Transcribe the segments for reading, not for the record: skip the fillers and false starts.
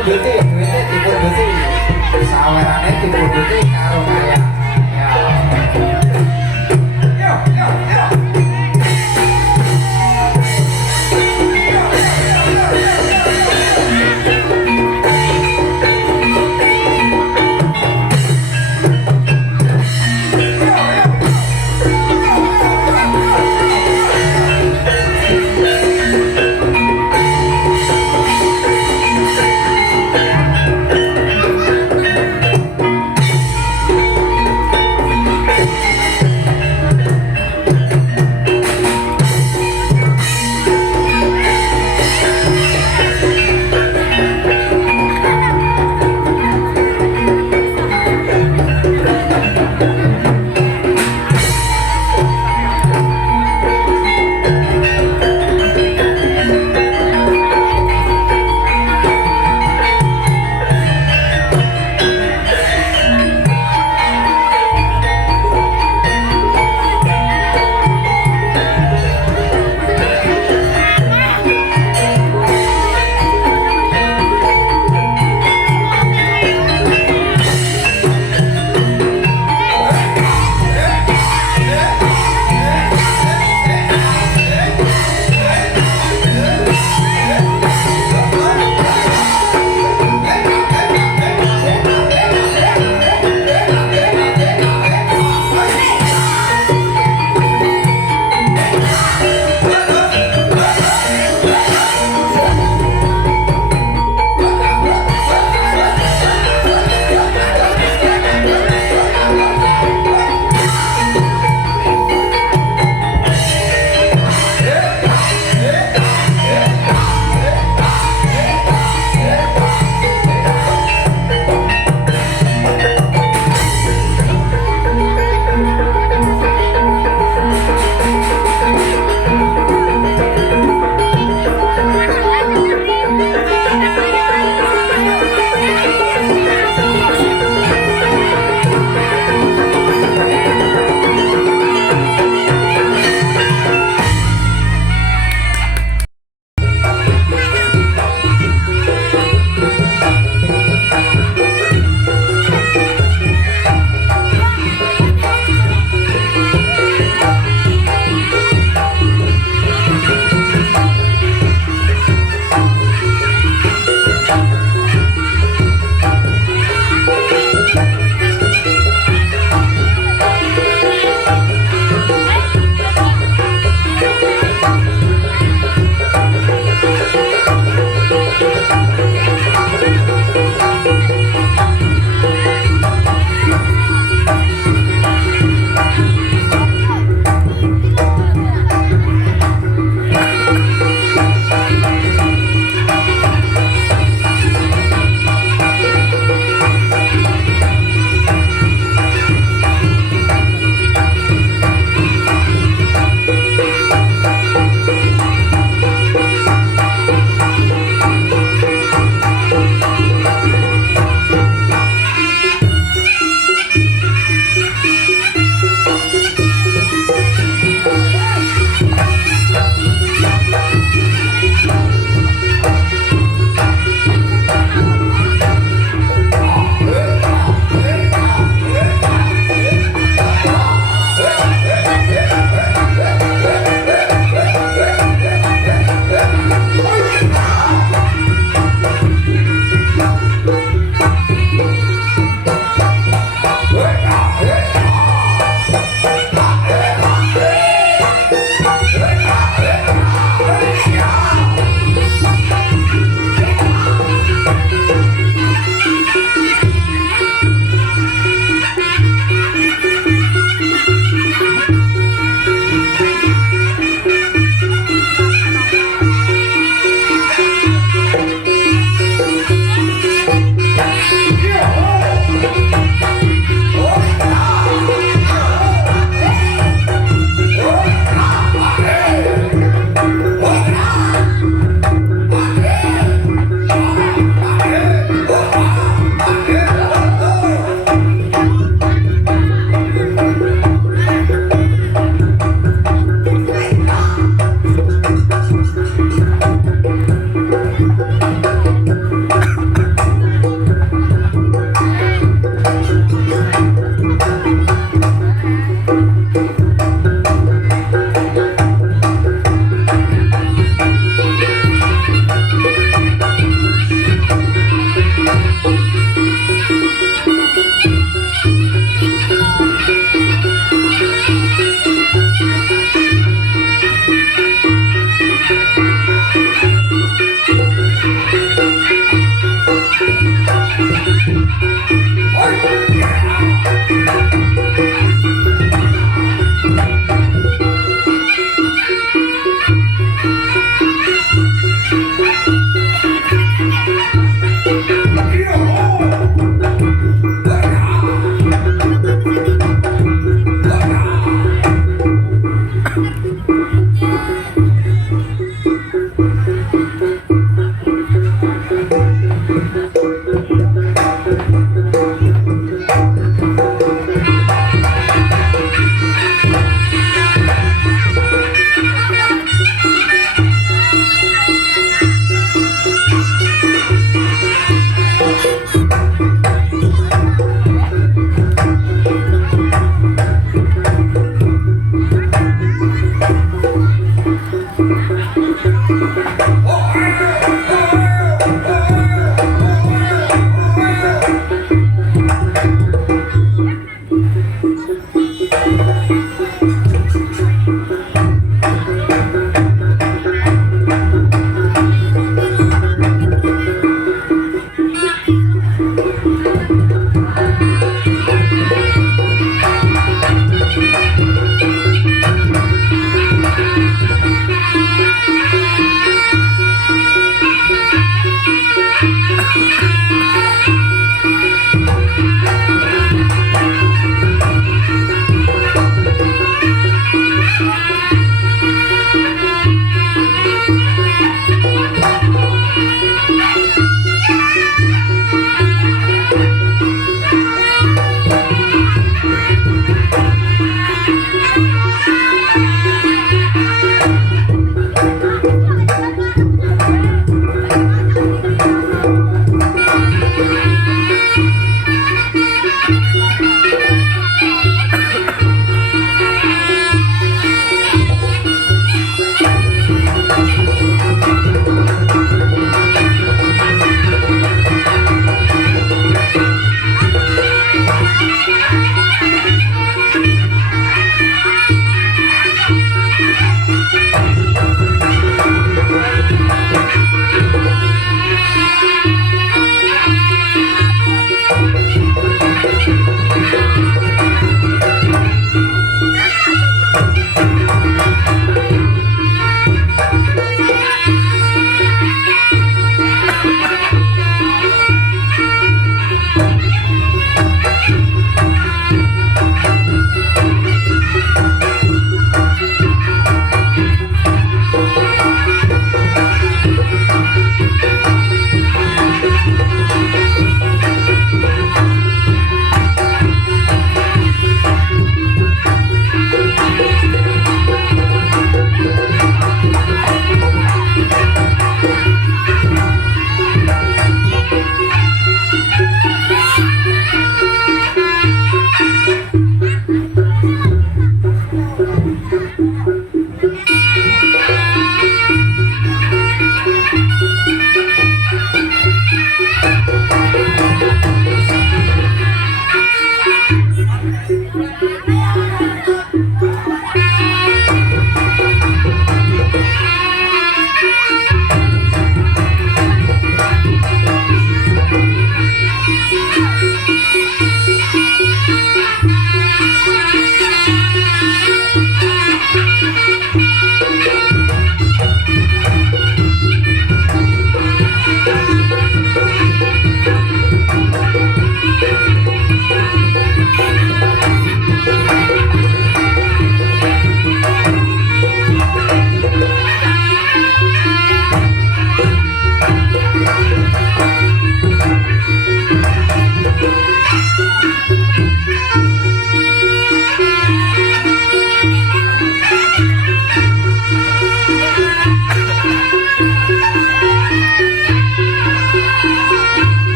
duti duitnya dipun duti sawerane dipun duti karo kaya ya yo yo yo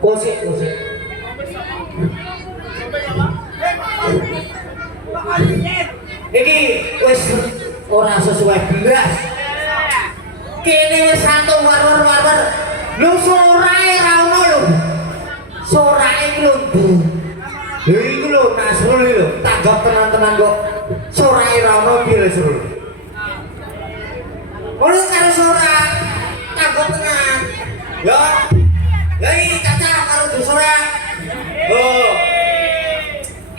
Kosek. Iki wis ora sesuai belas. Kene wis santo war-war. Lu sorae ra ono lho. Sorae iki lho. Lho iku lho Nasrul iki lho, tanggap tenan-tenan kok. Sorae ra ono piye Nasrul? Ora karo sora, tanggap tenan. Ya. Ya iki caca karo sora. Oh.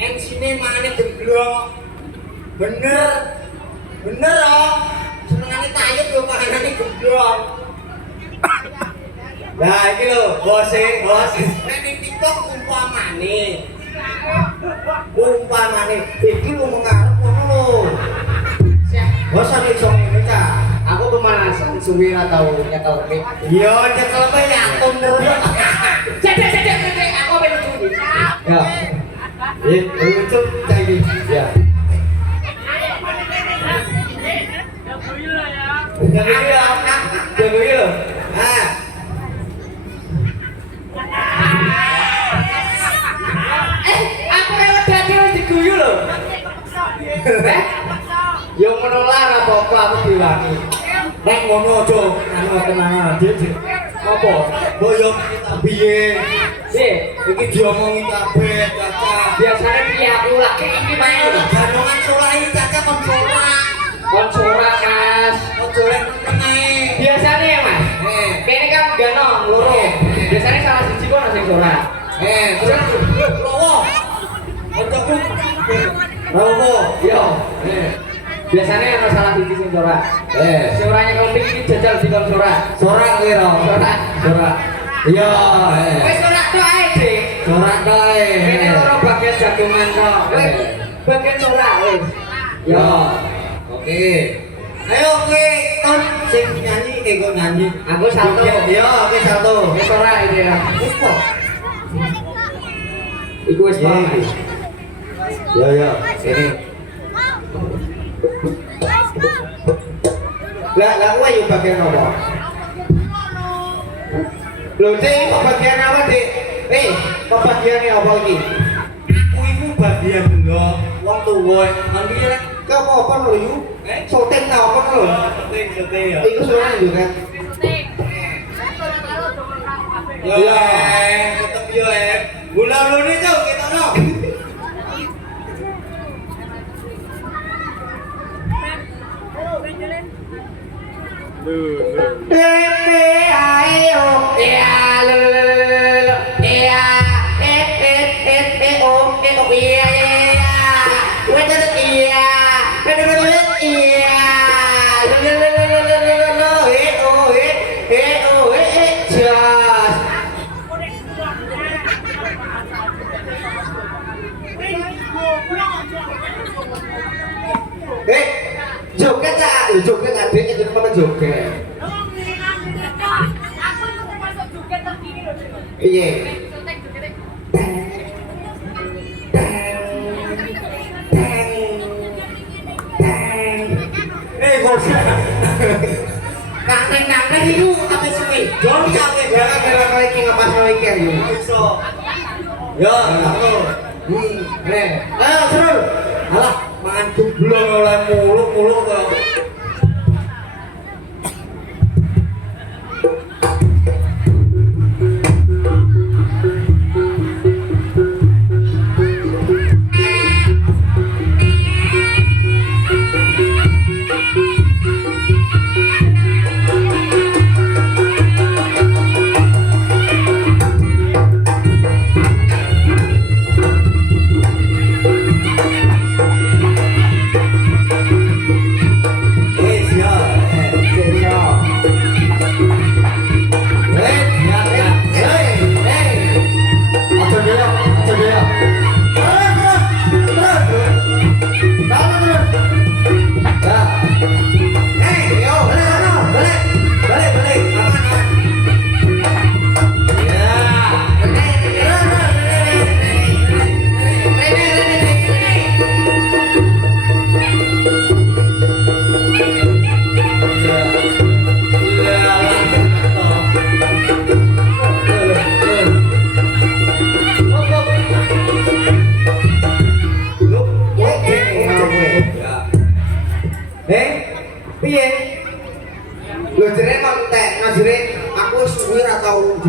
MC-ne mangane demblok. Bener oh, senengane tayub lho panganane gemblok. Nah iki lho, bos. Nek ning TikTok umpamane iki lho mengarep ngono lho. Bos ane iso ngene ta. Aku pemanasan suwi ra tau nyekel mic. Iya, nyekel mic ya atom terus. Cek, aku pengen lucu. Ya. Lucu cah iki. Ya. Jangan gitu. Nah. Aku lewat dadi wis diguyu lho. Yo menolak apa-apa aku diwangi. Nek ngono aja anu tenan dhewe. Apa? Boyo piye? Iki diomongi kabeh, Caca. Biasane piye aku lagi iki main lho. Janongan solahi Caca konsora Mas. Ojo lek meneh. Biasane ya Mas. Kene kan gano loro. Biasane salah siji kok ana sing sora. Terus lowo. Ojo ku. Lowo. Yo. Biasane ana salah siji sing sora. Soranya kemping iki jajal di sora. Sora kuwi ro. Sora. Iya. Wis ora tok ae, Dik. Sora tok ae. Kene loro bagian jagongan kok. Bagian sora wis. Yo. Oke. Ayo oke, kon sing nyanyi kok nyanyi. Aku satu. Yo, oke satu. Wis ora iki ya. Wis kok. Iku wis banget. Yo. Sini. Lah kowe yo bagian apa? Lho Dik, kok bagian apa Dik? Bagiannya apa iki? Aku iku bagian lho wong tuwa. Nanti ya kau apa lho yu? Soten ta apa lho? Soten ya. Iku suara yo kan. Yo tetep yo Bulan-bulan itu kita no. Joget lah, joget adiknya jadi mana joget? Aku itu termasuk joget terkini loh. Iya. Gosek. Nang itu apa sih? Jangan jangan jangan lagi ngapas lagi ya. Iso. Ya, aku. Ayo seru. Alah, mangan dublon oleh muluk-muluk kok.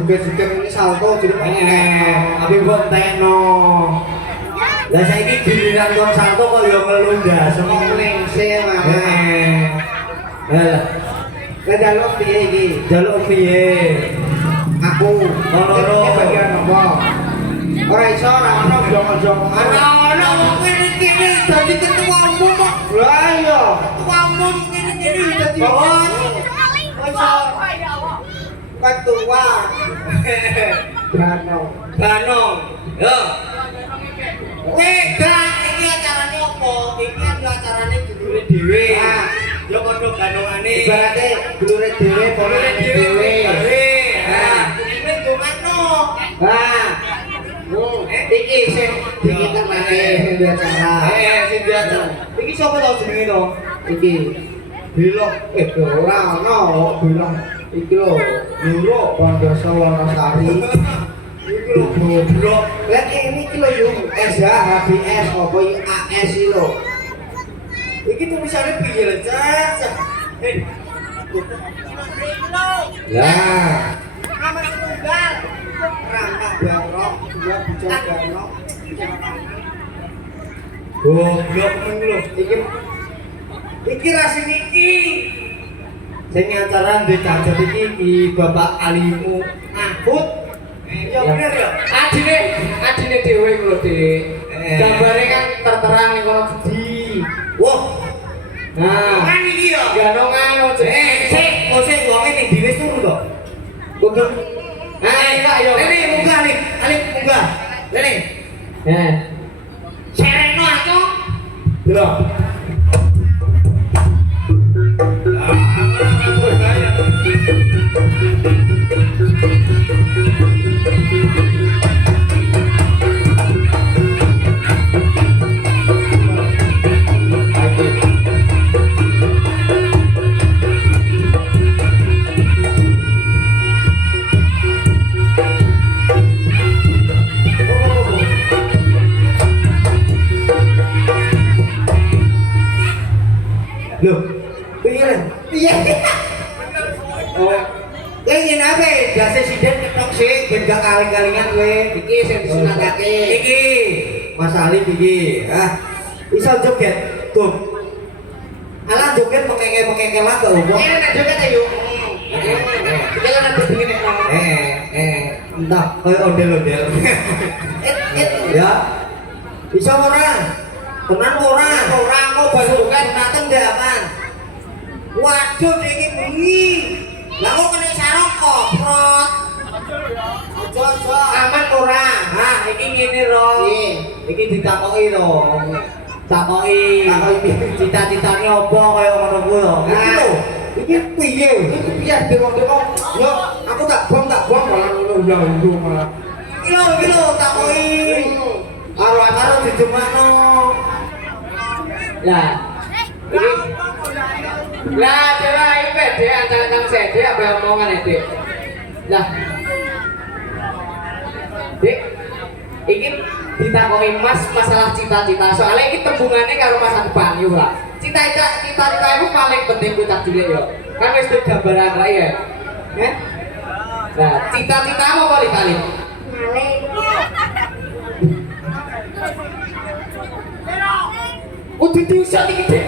Juga ini salto jadi tapi buat tekno. Lah saiki giliran kon salto kok yo ngelunda semeng sing lah. Jaluk piye iki? Jaluk piye? Aku ono bagian apa? Ora iso ora ono jongol-jongolan. Ono wong kene dadi ketua umum kok. Lah iya, ketua umum kene dadi bos. Ketua Gano yo iki acarane opo? Iki acarane dulure dhewe. Yo padha ganongane. Ibarate dulure dhewe, polone dhewe. Ini gimana? Iki sing dikenane sing acara. Sing acara. Iki sapa tau jenenge to? Iki Bilong ora ono Bilong. Iki lho, Nuro Pondasa Wonosari. Iki lho goblok. Lah ini iki lho yo SHBS apa iki AS iki lho. Iki tulisane piye lho, Cak? Lah, nama tunggal. Rangka Barok, dua bicara Barok. Goblok men lho. Iki rasin iki. Sing acara ndek cacat iki Bapak Alimu Ahmud. Ya bener ya. Adine dhewe iku lho, Dik. Gambare kan terterang ning kono gedi. Wah. Nah, kan iki ya. Ganongan ojo. Sik wong ning diwis turu to. Kudu. Nah, yo. Ini munggah nih. Ali munggah. Lene. Sereno aku. Delok. Loh, piye? Piye? Oh, ingin apa? Biasa sinden ketok sih, ben gak kaling-kalingan kowe. Iki sing disunatake. Iki Mas Ali iki, iso joget, tuh. Alah joget pengenge-pengenge lah kok. Nek joget ayo. Kita kan ada begini. Entah, koyo ondel-ondel. Ya. Bisa ora? Tenan ora? Ora kok basukan dateng ndak apa? Waduh iki bengi. Lah kok kena sarong kok, Prot. Aja aman ora? Hah, iki ngene ro. Iki ditakoki ro. Takoki cita-citane opo kaya ngono kuwi lho. Iki lho. Iki piye? Iki piye demong-demong. Yo, aku tak bom malah ngono malah. Iki lho takoki. Karo didemakno. Lah. Lah, coba iki pede antang sede apa omongan iki. Lah. Dik, iki ditakoki Mas masalah cita-cita. Soalnya iki tembungannya karo masa depan yo lah. Cita-cita itu paling penting bocah cilik yo. Kan wis duwe gambaran ra ya. Nah, cita-citamu apa kali? Udah diusah iki, Dek.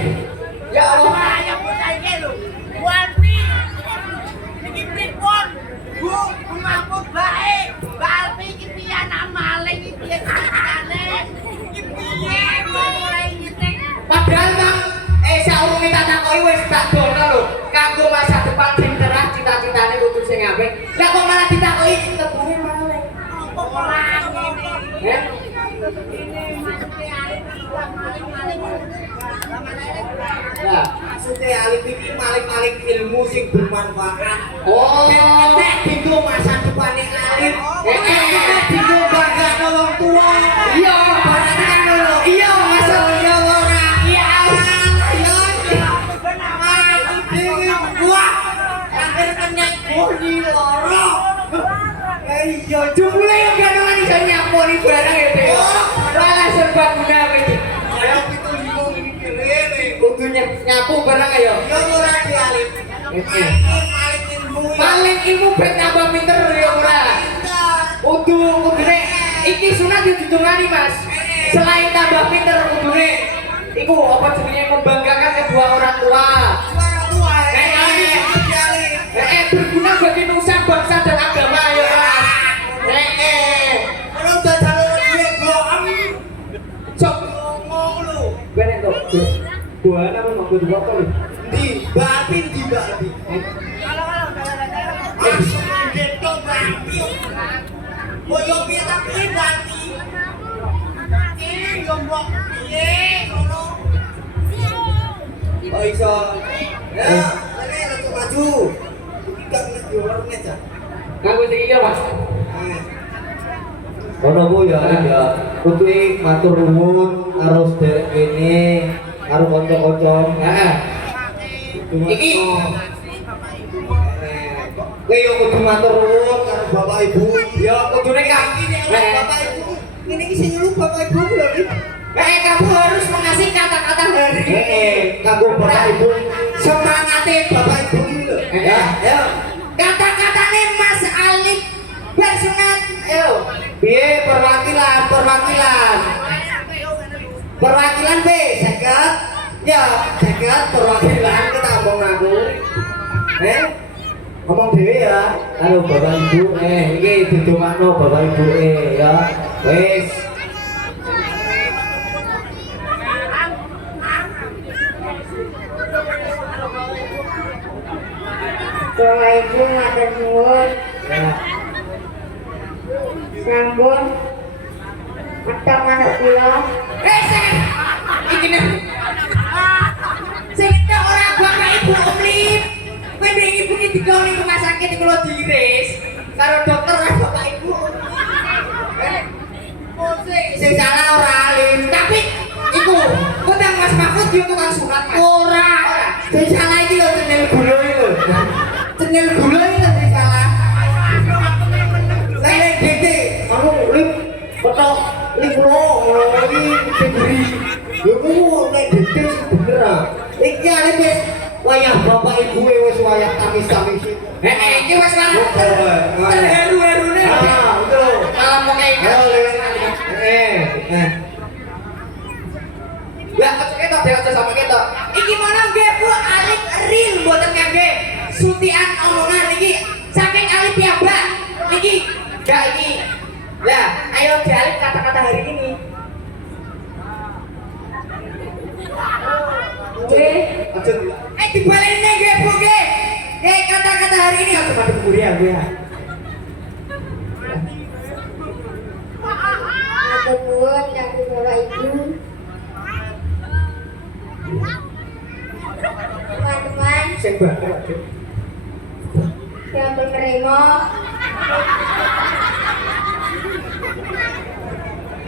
Ya Allah. Ya bocah iki lho. Walpi. Iki pripun? Bu, mampu bae. Walpi iki piye nak maling iki piye ceritane? Iki piye mulai ngitik. Padahal Bang, saurunge tak takoki wis tak dono lho. Kanggo masa depan sing cerah cita-citane kudu sing apik. Lah kok malah ditakoki tebune maling. Apa ora ngene? Nah, maksudnya alim ini maling-maling ilmu sing bermanfaat. Oh, nek dinggo masa depane alim. Nek dinggo bangga nolong tua. Iya, barangnya ngono. Iya, maksudnya ora. Iya, iya. Wah, akhir kenyang boni loro. Iya, jumlah yang kadang iso nyaponi barang itu. Malah serba guna iki. Ayo pitu limo iki kene. Kudu nyapu barang ayo. Yo ora di alim. Maling ilmu ben tambah pinter yo ora. Kudune iki sunat yo ditungani Mas. Selain tambah pinter kudune iku apa jenenge membanggakan kedua orang tua. Berguna bagi nusa bangsa dan agama ya Mas. Kalau udah jalur dia bohong. Cok ngomong lu. Bener tuh. Gua nama mau gua apa lu? Di batin. Gitu berarti. Boyo piye tapi berarti. Gombok piye ngono. Oh iso. Ya, ini rada maju. Gak ngerti orang aja. Kamu iki ya Mas. Ono ku ya ya. Kudu matur nuwun karo sederek kene, karo kanca-kanca. Heeh. Iki kowe yo kudu matur nuwun karo Bapak Ibu. Ya kudune kaki Bapak Ibu. Ini iki sing nyuruh Bapak Ibu lho iki. Kamu harus mengasih kata-kata hari. Kanggo Bapak Ibu. Semangate Bapak Ibu iki lho. Ya, ayo. Kata-katane Mas Alif bersunat. Ayo. Piye perwakilan? Perwakilan B, seket. Ya, seket perwakilan kita ngomong aku. Ngomong dhewe ya. Halo Bapak Ibu, iki didongakno Bapak Ibu ya. Wis. Assalamualaikum warahmatullahi wabarakatuh. Sampun atau manuk kula. Iki nek. Sing tok ora Bapak Ibu Umlip. Kowe ndek ibu iki digawe rumah sakit iki lho diiris karo dokter ora Bapak Ibu. Sing salah ora alim, tapi iku kondang Mas Mahfud yo tukang surat Mas. Ora. Sing salah iki lho cenil gula iki lho. Cenil gula iki lho sing salah. Saya gede, anu lip petok lip lo iki diberi. Yo ku nek gede bener ah. Iki alip wis wayah bapak ibu wis wayah tamis-tamis. Iki wis lah. Heru-herune. Ah, betul. Malam mau kayak Lah ketok dewasa sama ketok. Iki mana nggih Bu Alif real mboten ngangge sutian omongan iki saking Alif ya Mbak. Niki gak iki. Lah, ayo dialih kata-kata hari ini. Oke. Aja Dibalik nggih Bu nggih. Nggih kata-kata hari ini aja pada kuliah gue ya. Matur nuwun kangge Bapak Ibu. Teman-teman Sing bakal. yang penerima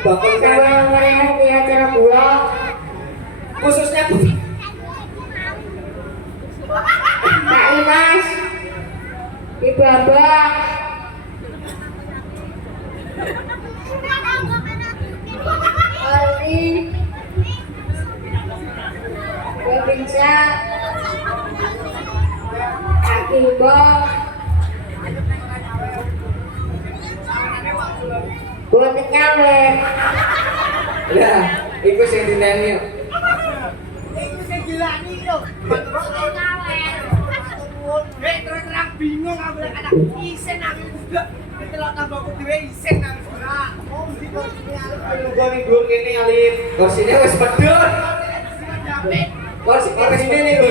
Bakal saya merehati acara kula khususnya Bu. Pak Imas Di Bambang Aldi Babinsa Kak Kimbo Boten nyawer Lah, iku sing dineni. Iku sing gilani lho. Terus terang bingung aku lek ada isen aku juga. Delok tambahku dhewe isen aku ora. Oh mesti kok Lugo ning dhuwur kene alip. Kursine wis medhot. Kursine nih lho.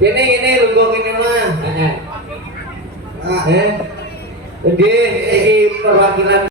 Kene lugo kene mah. Nggih, iki perwakilan